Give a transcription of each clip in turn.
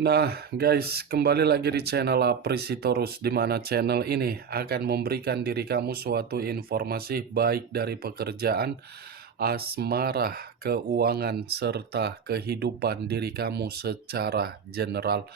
Nah, guys, kembali lagi di channel Aprisitorus, di mana channel ini akan memberikan diri kamu suatu informasi baik dari pekerjaan, asmara, keuangan, serta kehidupan diri kamu secara general.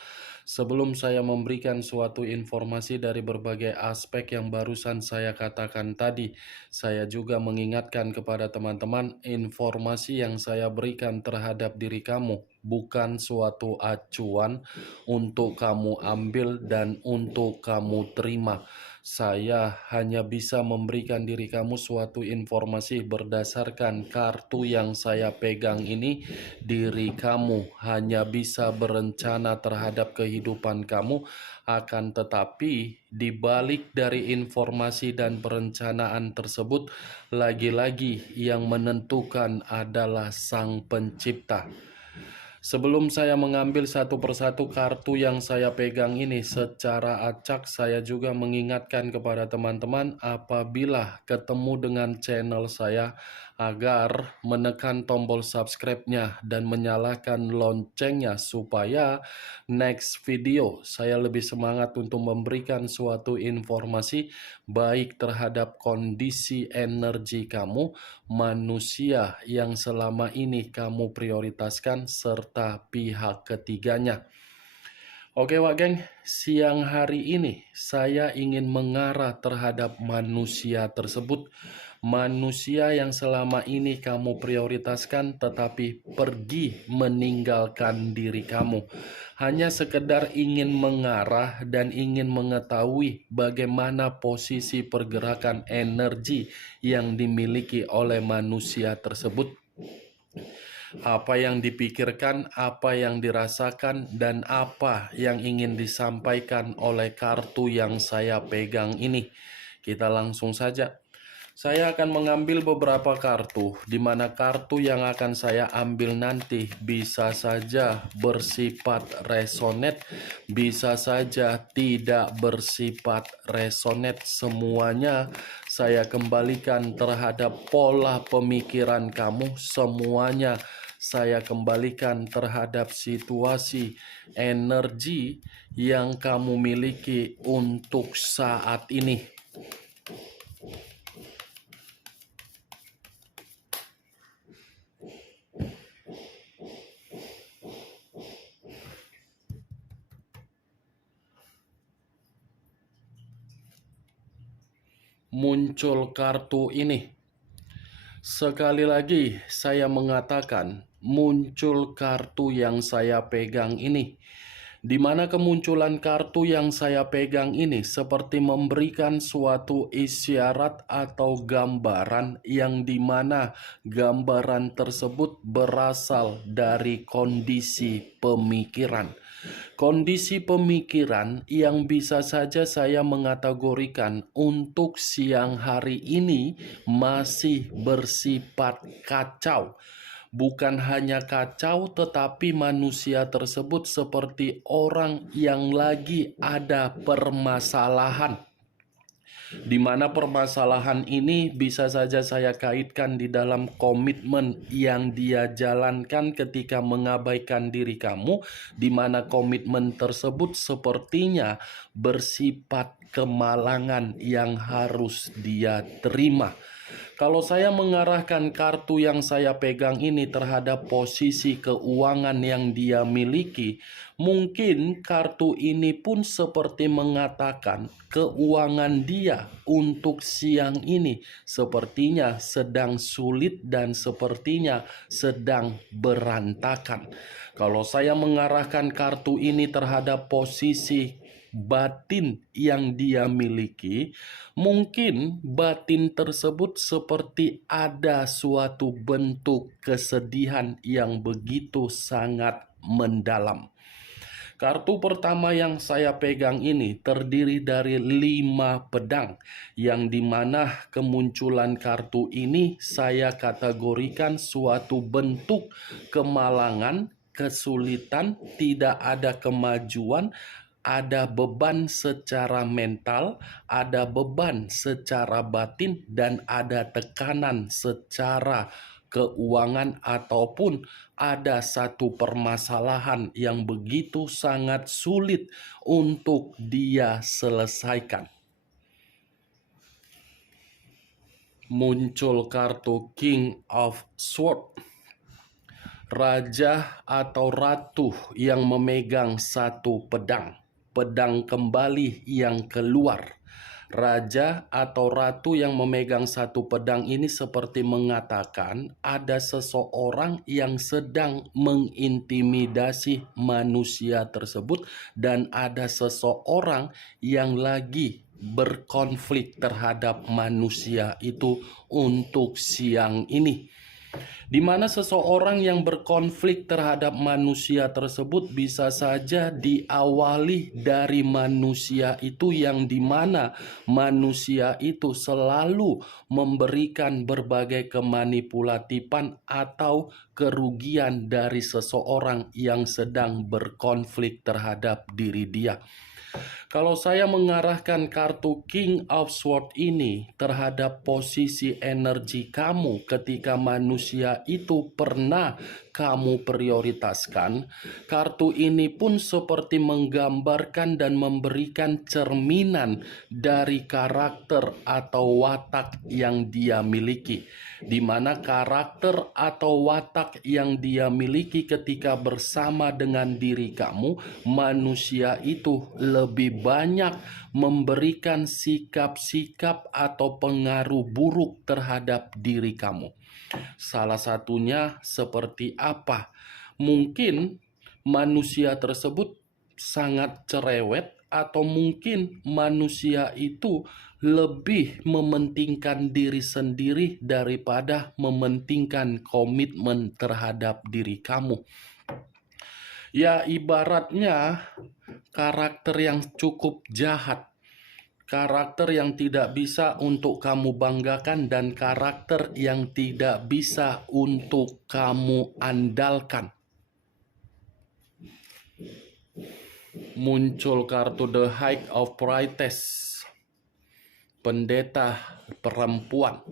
Sebelum saya memberikan suatu informasi dari berbagai aspek yang barusan saya katakan tadi, saya juga mengingatkan kepada teman-teman informasi yang saya berikan terhadap diri kamu bukan suatu acuan untuk kamu ambil dan untuk kamu terima. Saya hanya bisa memberikan diri kamu suatu informasi berdasarkan kartu yang saya pegang ini. Diri kamu hanya bisa berencana terhadap kehidupan kamu, akan tetapi di balik dari informasi dan perencanaan tersebut, lagi-lagi yang menentukan adalah Sang Pencipta. Sebelum saya mengambil satu persatu kartu yang saya pegang ini secara acak, saya juga mengingatkan kepada teman-teman apabila ketemu dengan channel saya agar menekan tombol subscribe-nya dan menyalakan loncengnya supaya next video saya lebih semangat untuk memberikan suatu informasi baik terhadap kondisi energi kamu, manusia yang selama ini kamu prioritaskan, serta pihak ketiganya. Oke Wak Geng, siang hari ini saya ingin mengarah terhadap manusia tersebut. Manusia yang selama ini kamu prioritaskan tetapi pergi meninggalkan diri kamu. Hanya sekedar ingin mengarah dan ingin mengetahui bagaimana posisi pergerakan energi yang dimiliki oleh manusia tersebut. Apa yang dipikirkan, apa yang dirasakan, dan apa yang ingin disampaikan oleh kartu yang saya pegang ini. Kita langsung saja. Saya akan mengambil beberapa kartu, di mana kartu yang akan saya ambil nanti bisa saja bersifat resonate, bisa saja tidak bersifat resonate. Semuanya saya kembalikan terhadap pola pemikiran kamu, semuanya saya kembalikan terhadap situasi energi yang kamu miliki untuk saat ini. Muncul kartu ini. Sekali lagi saya mengatakan muncul kartu yang saya pegang ini. Di mana kemunculan kartu yang saya pegang ini seperti memberikan suatu isyarat atau gambaran yang dimana gambaran tersebut berasal dari kondisi pemikiran. Kondisi pemikiran yang bisa saja saya mengategorikan untuk siang hari ini masih bersifat kacau. Bukan hanya kacau, tetapi manusia tersebut seperti orang yang lagi ada permasalahan. Di mana permasalahan ini bisa saja saya kaitkan di dalam komitmen yang dia jalankan ketika mengabaikan diri kamu, di mana komitmen tersebut sepertinya bersifat kemalangan yang harus dia terima. Kalau saya mengarahkan kartu yang saya pegang ini terhadap posisi keuangan yang dia miliki, mungkin kartu ini pun seperti mengatakan keuangan dia untuk siang ini sepertinya sedang sulit dan sepertinya sedang berantakan. Kalau saya mengarahkan kartu ini terhadap posisi batin yang dia miliki, mungkin batin tersebut seperti ada suatu bentuk kesedihan yang begitu sangat mendalam. Kartu pertama yang saya pegang ini terdiri dari 5 pedang, yang dimana kemunculan kartu ini saya kategorikan suatu bentuk kemalangan, kesulitan, tidak ada kemajuan, ada beban secara mental, ada beban secara batin, dan ada tekanan secara keuangan ataupun ada satu permasalahan yang begitu sangat sulit untuk dia selesaikan. Muncul kartu King of Swords, raja atau ratu yang memegang satu pedang. Pedang kembali yang keluar. Raja atau ratu yang memegang satu pedang ini seperti mengatakan ada seseorang yang sedang mengintimidasi manusia tersebut dan ada seseorang yang lagi berkonflik terhadap manusia itu untuk siang ini. Di mana seseorang yang berkonflik terhadap manusia tersebut bisa saja diawali dari manusia itu, yang dimana manusia itu selalu memberikan berbagai kemanipulatifan atau kerugian dari seseorang yang sedang berkonflik terhadap diri dia. Kalau saya mengarahkan kartu King of Swords ini terhadap posisi energi kamu ketika manusia itu pernah kamu prioritaskan, kartu ini pun seperti menggambarkan dan memberikan cerminan dari karakter atau watak yang dia miliki, di mana karakter atau watak yang dia miliki ketika bersama dengan diri kamu, manusia itu lebih banyak memberikan sikap-sikap atau pengaruh buruk terhadap diri kamu. Salah satunya seperti apa? Mungkin manusia tersebut sangat cerewet, atau mungkin manusia itu lebih mementingkan diri sendiri daripada mementingkan komitmen terhadap diri kamu. Ya, ibaratnya karakter yang cukup jahat, karakter yang tidak bisa untuk kamu banggakan, dan karakter yang tidak bisa untuk kamu andalkan. Muncul kartu The High of Priestess, pendeta perempuan.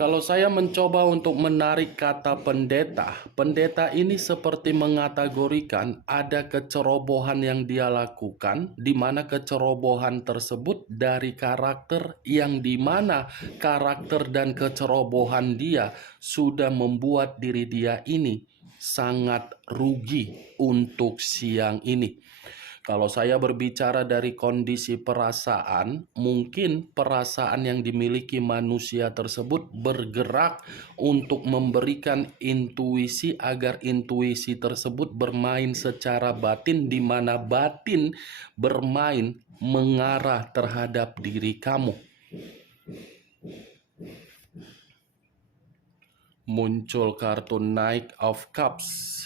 Kalau saya mencoba untuk menarik kata pendeta, pendeta ini seperti mengategorikan ada kecerobohan yang dia lakukan, di mana kecerobohan tersebut dari karakter, yang di mana karakter dan kecerobohan dia sudah membuat diri dia ini sangat rugi untuk siang ini. Kalau saya berbicara dari kondisi perasaan, mungkin perasaan yang dimiliki manusia tersebut bergerak untuk memberikan intuisi agar intuisi tersebut bermain secara batin, di mana batin bermain mengarah terhadap diri kamu. Muncul kartu Knight of Cups,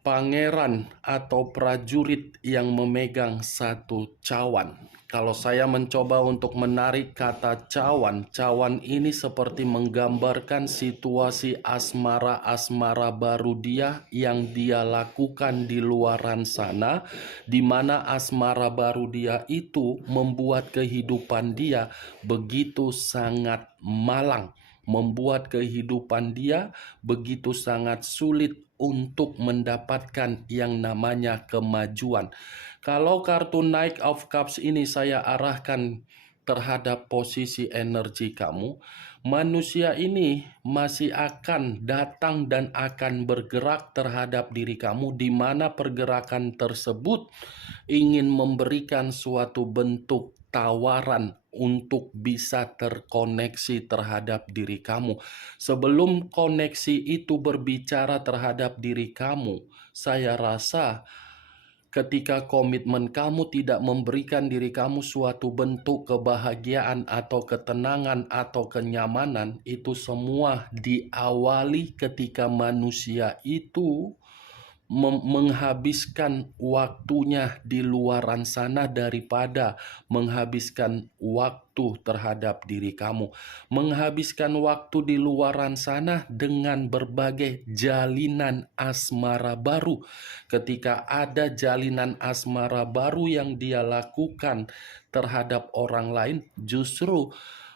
pangeran atau prajurit yang memegang satu cawan. Kalau saya mencoba untuk menarik kata cawan, cawan ini seperti menggambarkan situasi asmara-asmara baru dia yang dia lakukan di luaran sana, di mana asmara baru dia itu membuat kehidupan dia begitu sangat malang, membuat kehidupan dia begitu sangat sulit untuk mendapatkan yang namanya kemajuan. Kalau kartu Knight of Cups ini saya arahkan terhadap posisi energi kamu, manusia ini masih akan datang dan akan bergerak terhadap diri kamu, di mana pergerakan tersebut ingin memberikan suatu bentuk tawaran untuk bisa terkoneksi terhadap diri kamu. Sebelum koneksi itu berbicara terhadap diri kamu, saya rasa ketika komitmen kamu tidak memberikan diri kamu suatu bentuk kebahagiaan atau ketenangan atau kenyamanan, itu semua diawali ketika manusia itu menghabiskan waktunya di luaran sana daripada menghabiskan waktu terhadap diri kamu. Menghabiskan waktu di luaran sana dengan berbagai jalinan asmara baru. Ketika ada jalinan asmara baru yang dia lakukan terhadap orang lain, justru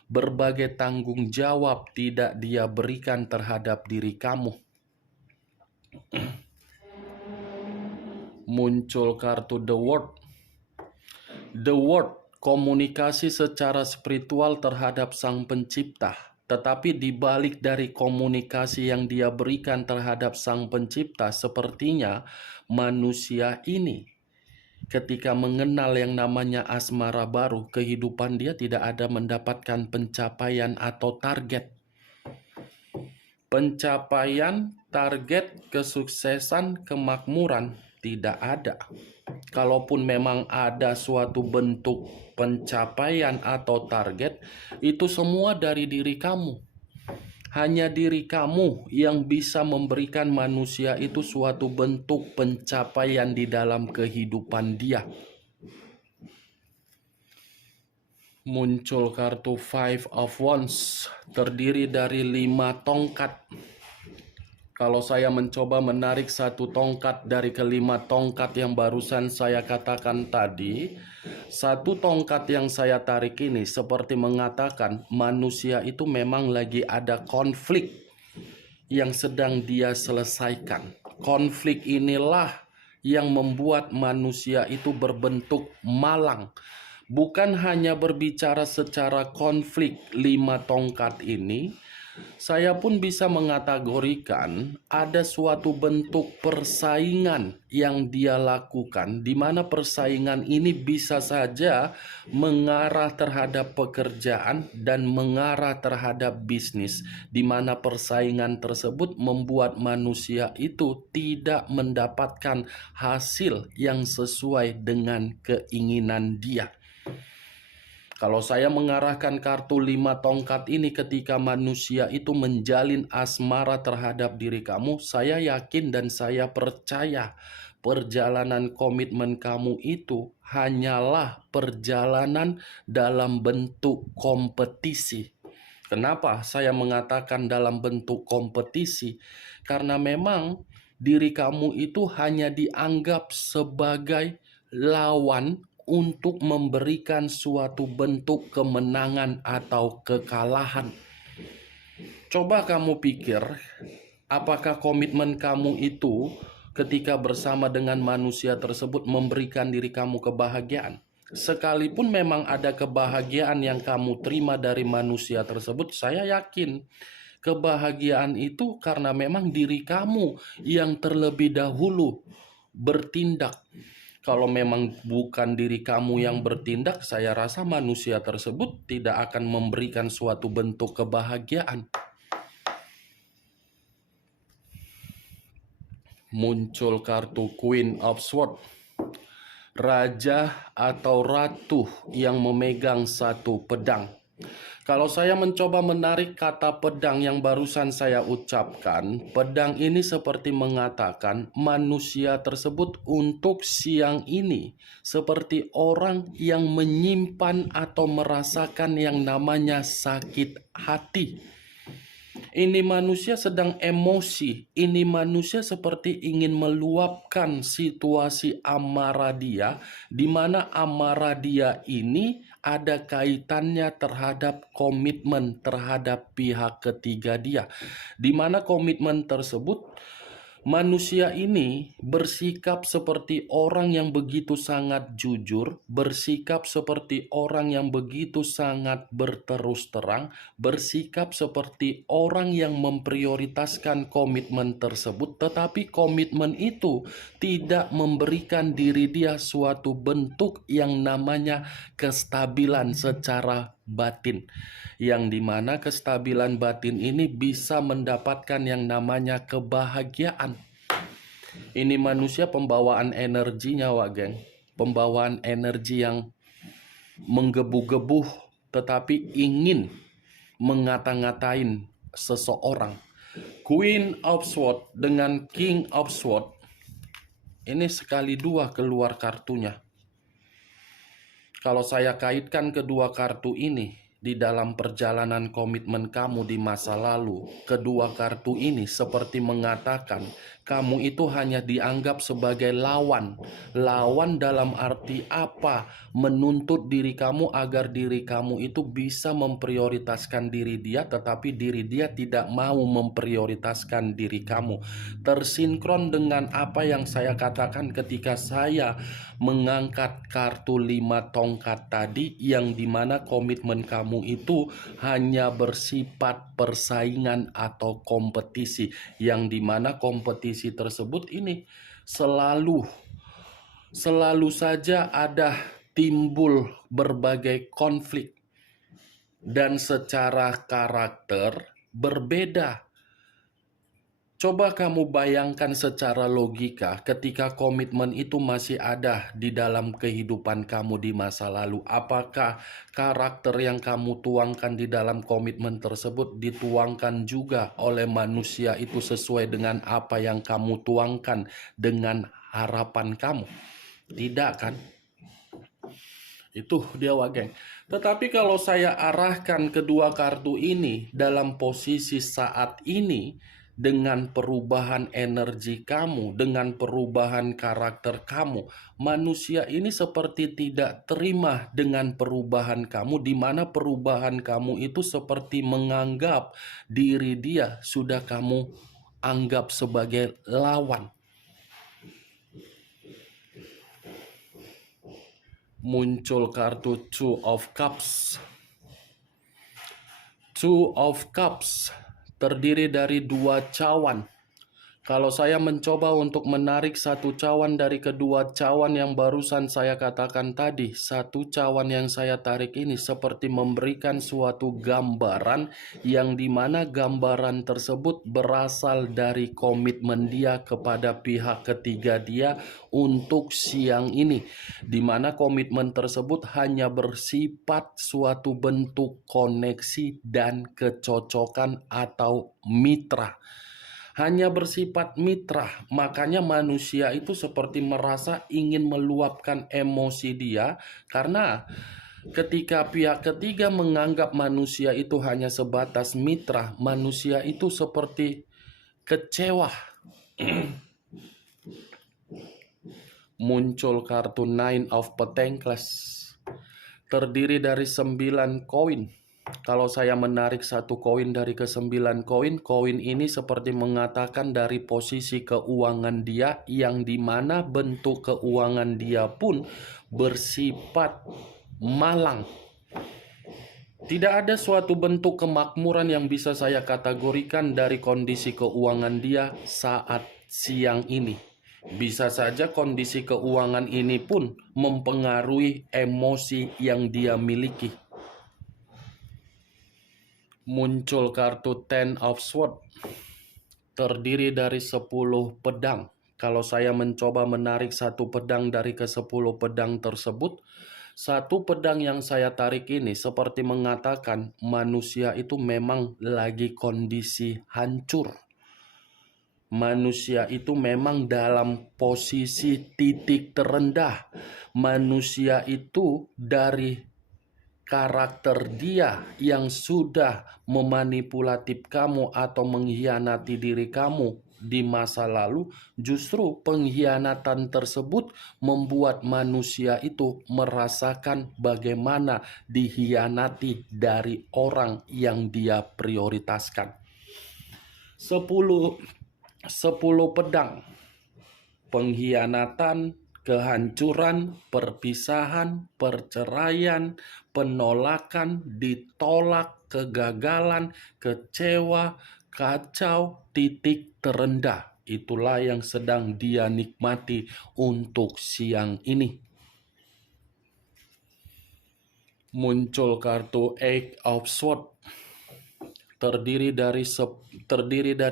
Berbagai tanggung jawab tidak dia berikan terhadap diri kamu. Muncul kartu The World. The World, komunikasi secara spiritual terhadap Sang Pencipta. Tetapi di balik dari komunikasi yang dia berikan terhadap Sang Pencipta, sepertinya manusia ini ketika mengenal yang namanya asmara baru, kehidupan dia tidak ada mendapatkan pencapaian atau target. Pencapaian, target, kesuksesan, kemakmuran tidak ada. Kalaupun memang ada suatu bentuk pencapaian atau target, itu semua dari diri kamu. Hanya diri kamu yang bisa memberikan manusia itu suatu bentuk pencapaian di dalam kehidupan dia. Muncul kartu Five of Wands, terdiri dari 5 tongkat. Kalau saya mencoba menarik satu tongkat dari kelima tongkat yang barusan saya katakan tadi, satu tongkat yang saya tarik ini seperti mengatakan manusia itu memang lagi ada konflik yang sedang dia selesaikan. Konflik inilah yang membuat manusia itu berbentuk malang. Bukan hanya berbicara secara konflik 5 tongkat ini, saya pun bisa mengategorikan ada suatu bentuk persaingan yang dia lakukan, di mana persaingan ini bisa saja mengarah terhadap pekerjaan dan mengarah terhadap bisnis, di mana persaingan tersebut membuat manusia itu tidak mendapatkan hasil yang sesuai dengan keinginan dia. Kalau saya mengarahkan kartu 5 tongkat ini ketika manusia itu menjalin asmara terhadap diri kamu, saya yakin dan saya percaya perjalanan komitmen kamu itu hanyalah perjalanan dalam bentuk kompetisi. Kenapa saya mengatakan dalam bentuk kompetisi? Karena memang diri kamu itu hanya dianggap sebagai lawan untuk memberikan suatu bentuk kemenangan atau kekalahan. Coba kamu pikir, apakah komitmen kamu itu ketika bersama dengan manusia tersebut memberikan diri kamu kebahagiaan? Sekalipun memang ada kebahagiaan yang kamu terima dari manusia tersebut, saya yakin kebahagiaan itu karena memang diri kamu yang terlebih dahulu bertindak. Kalau memang bukan diri kamu yang bertindak, saya rasa manusia tersebut tidak akan memberikan suatu bentuk kebahagiaan. Muncul kartu Queen of Swords, raja atau ratu yang memegang satu pedang. Kalau saya mencoba menarik kata pedang yang barusan saya ucapkan, pedang ini seperti mengatakan manusia tersebut untuk siang ini seperti orang yang menyimpan atau merasakan yang namanya sakit hati. Ini manusia sedang emosi, ini manusia seperti ingin meluapkan situasi amarah dia, di mana amarah dia ini ada kaitannya terhadap komitmen terhadap pihak ketiga dia, di mana komitmen tersebut manusia ini bersikap seperti orang yang begitu sangat jujur, bersikap seperti orang yang begitu sangat berterus terang, bersikap seperti orang yang memprioritaskan komitmen tersebut, tetapi komitmen itu tidak memberikan diri dia suatu bentuk yang namanya kestabilan secara batin, yang dimana kestabilan batin ini bisa mendapatkan yang namanya kebahagiaan. Ini manusia pembawaan energinya, geng, pembawaan energi yang menggebu-gebu tetapi ingin mengata-ngatain seseorang. Queen of Swords dengan King of Swords ini sekali dua keluar kartunya. Kalau saya kaitkan kedua kartu ini di dalam perjalanan komitmen kamu di masa lalu. Kedua kartu ini seperti mengatakan kamu itu hanya dianggap sebagai lawan. Lawan dalam arti apa? Menuntut diri kamu agar diri kamu itu bisa memprioritaskan diri dia, tetapi diri dia tidak mau memprioritaskan diri kamu. Tersinkron dengan apa yang saya katakan ketika saya mengangkat kartu 5 tongkat tadi, yang dimana komitmen kamu itu hanya bersifat persaingan atau kompetisi, yang dimana kompetisi tersebut ini selalu saja ada timbul berbagai konflik dan secara karakter berbeda. Coba kamu bayangkan secara logika ketika komitmen itu masih ada di dalam kehidupan kamu di masa lalu. Apakah karakter yang kamu tuangkan di dalam komitmen tersebut dituangkan juga oleh manusia itu sesuai dengan apa yang kamu tuangkan dengan harapan kamu? Tidak kan? Itu dia geng. Tetapi kalau saya arahkan kedua kartu ini dalam posisi saat ini, dengan perubahan energi kamu, dengan perubahan karakter kamu, manusia ini seperti tidak terima dengan perubahan kamu, di mana perubahan kamu itu seperti menganggap diri dia sudah kamu anggap sebagai lawan. Muncul kartu Two of Cups. Two of Cups terdiri dari 2 cawan. Kalau saya mencoba untuk menarik satu cawan dari kedua cawan yang barusan saya katakan tadi, satu cawan yang saya tarik ini seperti memberikan suatu gambaran, yang dimana gambaran tersebut berasal dari komitmen dia kepada pihak ketiga dia untuk siang ini, dimana komitmen tersebut hanya bersifat suatu bentuk koneksi dan kecocokan atau mitra. Hanya bersifat mitra, makanya manusia itu seperti merasa ingin meluapkan emosi dia, karena ketika pihak ketiga menganggap manusia itu hanya sebatas mitra, manusia itu seperti kecewa. Muncul kartu Nine of Pentacles, terdiri dari 9 koin. Kalau saya menarik satu koin dari ke-9 koin, koin ini seperti mengatakan dari posisi keuangan dia, yang dimana bentuk keuangan dia pun bersifat malang. Tidak ada suatu bentuk kemakmuran yang bisa saya kategorikan dari kondisi keuangan dia saat siang ini. Bisa saja kondisi keuangan ini pun mempengaruhi emosi yang dia miliki. Muncul kartu Ten of Swords, terdiri dari 10 pedang. Kalau saya mencoba menarik satu pedang dari ke-10 pedang tersebut, satu pedang yang saya tarik ini seperti mengatakan manusia itu memang lagi kondisi hancur. Manusia itu memang dalam posisi titik terendah. Manusia itu dari karakter dia yang sudah memanipulatif kamu atau mengkhianati diri kamu di masa lalu, justru pengkhianatan tersebut membuat manusia itu merasakan bagaimana dikhianati dari orang yang dia prioritaskan. 10 pedang, pengkhianatan, kehancuran, perpisahan, perceraian, penolakan, ditolak, kegagalan, kecewa, kacau, titik terendah. Itulah yang sedang dia nikmati untuk siang ini. Muncul kartu Eight of Swords, terdiri dari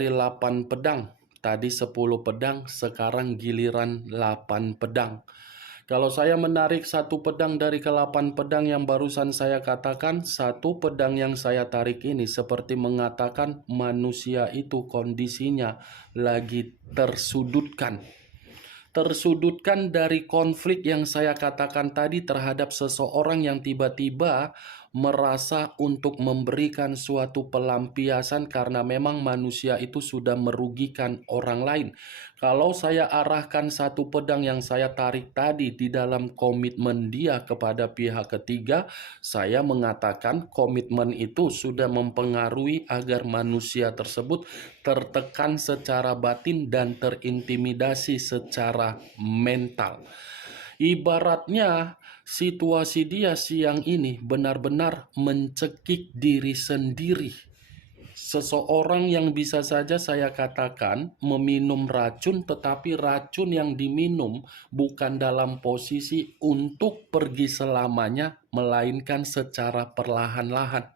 8 pedang. Tadi 10 pedang, sekarang giliran 8 pedang. Kalau saya menarik satu pedang dari ke-8 pedang yang barusan saya katakan, satu pedang yang saya tarik ini seperti mengatakan manusia itu kondisinya lagi tersudutkan. Tersudutkan dari konflik yang saya katakan tadi terhadap seseorang yang tiba-tiba merasa untuk memberikan suatu pelampiasan karena memang manusia itu sudah merugikan orang lain. Kalau saya arahkan satu pedang yang saya tarik tadi di dalam komitmen dia kepada pihak ketiga, saya mengatakan komitmen itu sudah mempengaruhi agar manusia tersebut tertekan secara batin dan terintimidasi secara mental. Ibaratnya situasi dia siang ini benar-benar mencekik diri sendiri. Seseorang yang bisa saja saya katakan meminum racun, tetapi racun yang diminum bukan dalam posisi untuk pergi selamanya, melainkan secara perlahan-lahan.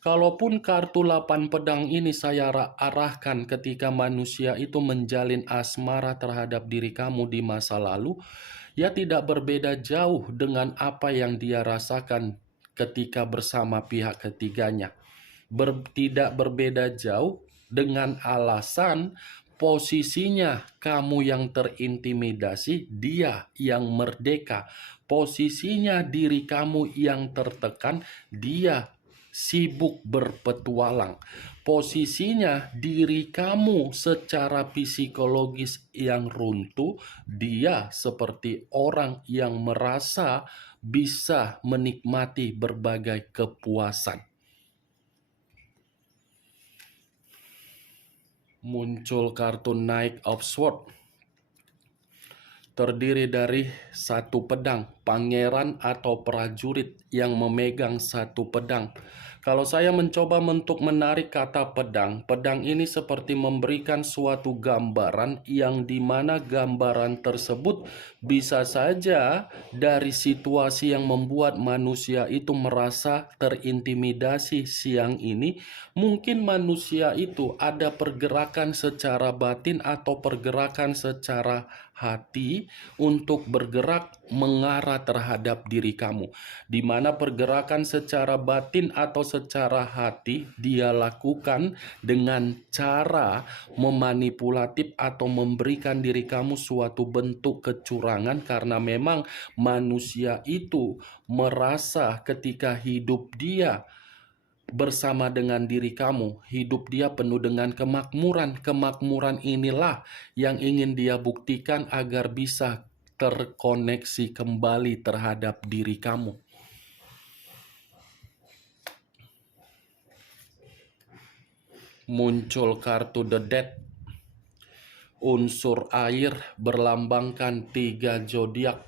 Kalaupun kartu 8 pedang ini saya arahkan ketika manusia itu menjalin asmara terhadap diri kamu di masa lalu, ya tidak berbeda jauh dengan apa yang dia rasakan ketika bersama pihak ketiganya. Tidak berbeda jauh dengan alasan posisinya kamu yang terintimidasi, dia yang merdeka. Posisinya diri kamu yang tertekan, dia sibuk berpetualang. Posisinya diri kamu secara psikologis yang runtuh, dia seperti orang yang merasa bisa menikmati berbagai kepuasan. Muncul kartu Knight of Swords, terdiri dari satu pedang, pangeran atau prajurit yang memegang satu pedang. Kalau saya mencoba untuk menarik kata pedang, pedang ini seperti memberikan suatu gambaran yang dimana gambaran tersebut bisa saja dari situasi yang membuat manusia itu merasa terintimidasi siang ini. Mungkin manusia itu ada pergerakan secara batin atau pergerakan secara hati untuk bergerak mengarah terhadap diri kamu, di mana pergerakan secara batin atau secara hati dia lakukan dengan cara memanipulatif atau memberikan diri kamu suatu bentuk kecurangan, karena memang manusia itu merasa ketika hidup dia bersama dengan diri kamu, hidup dia penuh dengan kemakmuran. Kemakmuran inilah yang ingin dia buktikan agar bisa terkoneksi kembali terhadap diri kamu. Muncul kartu The Death. Unsur air berlambangkan 3 zodiak,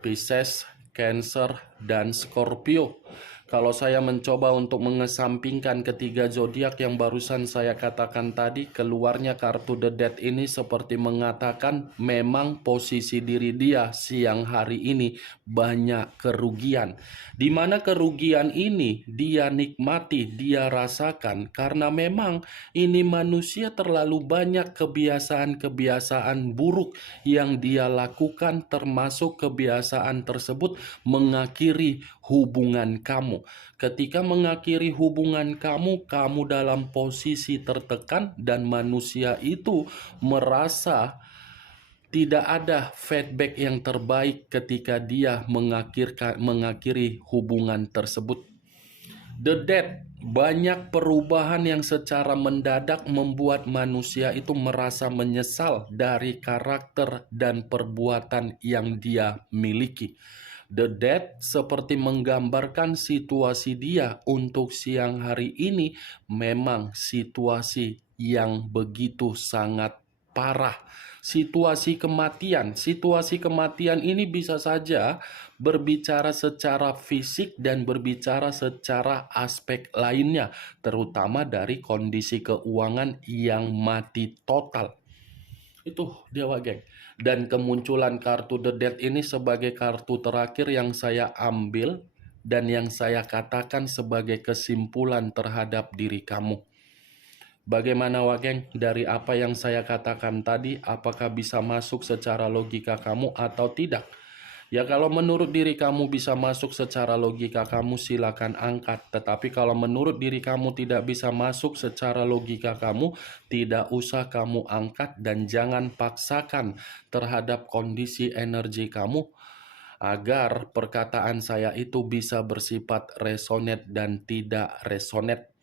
Pisces, Cancer, dan Scorpio. Kalau saya mencoba untuk mengesampingkan ketiga zodiak yang barusan saya katakan tadi, keluarnya kartu The Death ini seperti mengatakan memang posisi diri dia siang hari ini banyak kerugian. Di mana kerugian ini dia nikmati, dia rasakan karena memang ini manusia terlalu banyak kebiasaan-kebiasaan buruk yang dia lakukan, termasuk kebiasaan tersebut mengakhiri hubungan kamu. Ketika mengakhiri hubungan kamu, kamu dalam posisi tertekan dan manusia itu merasa tidak ada feedback yang terbaik ketika dia mengakhiri hubungan tersebut. The Death, banyak perubahan yang secara mendadak membuat manusia itu merasa menyesal dari karakter dan perbuatan yang dia miliki. The Death seperti menggambarkan situasi dia untuk siang hari ini memang situasi yang begitu sangat parah. Situasi kematian ini bisa saja berbicara secara fisik dan berbicara secara aspek lainnya, terutama dari kondisi keuangan yang mati total. Itu dia, geng. Dan kemunculan kartu The Death ini sebagai kartu terakhir yang saya ambil dan yang saya katakan sebagai kesimpulan terhadap diri kamu. Bagaimana, geng? Dari apa yang saya katakan tadi, apakah bisa masuk secara logika kamu atau tidak? Ya, kalau menurut diri kamu bisa masuk secara logika kamu, silakan angkat. Tetapi kalau menurut diri kamu tidak bisa masuk secara logika kamu, tidak usah kamu angkat dan jangan paksakan terhadap kondisi energi kamu. agar perkataan saya itu bisa bersifat resonate dan tidak resonate.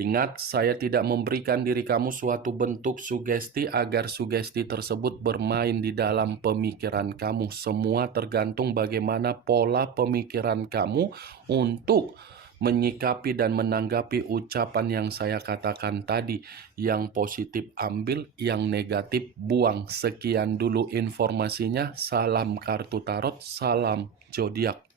Ingat, saya tidak memberikan diri kamu suatu bentuk sugesti agar sugesti tersebut bermain di dalam pemikiran kamu. Semua tergantung bagaimana pola pemikiran kamu untuk menyikapi dan menanggapi ucapan yang saya katakan tadi. Yang positif ambil, yang negatif buang. Sekian dulu informasinya. Salam kartu tarot, salam zodiak.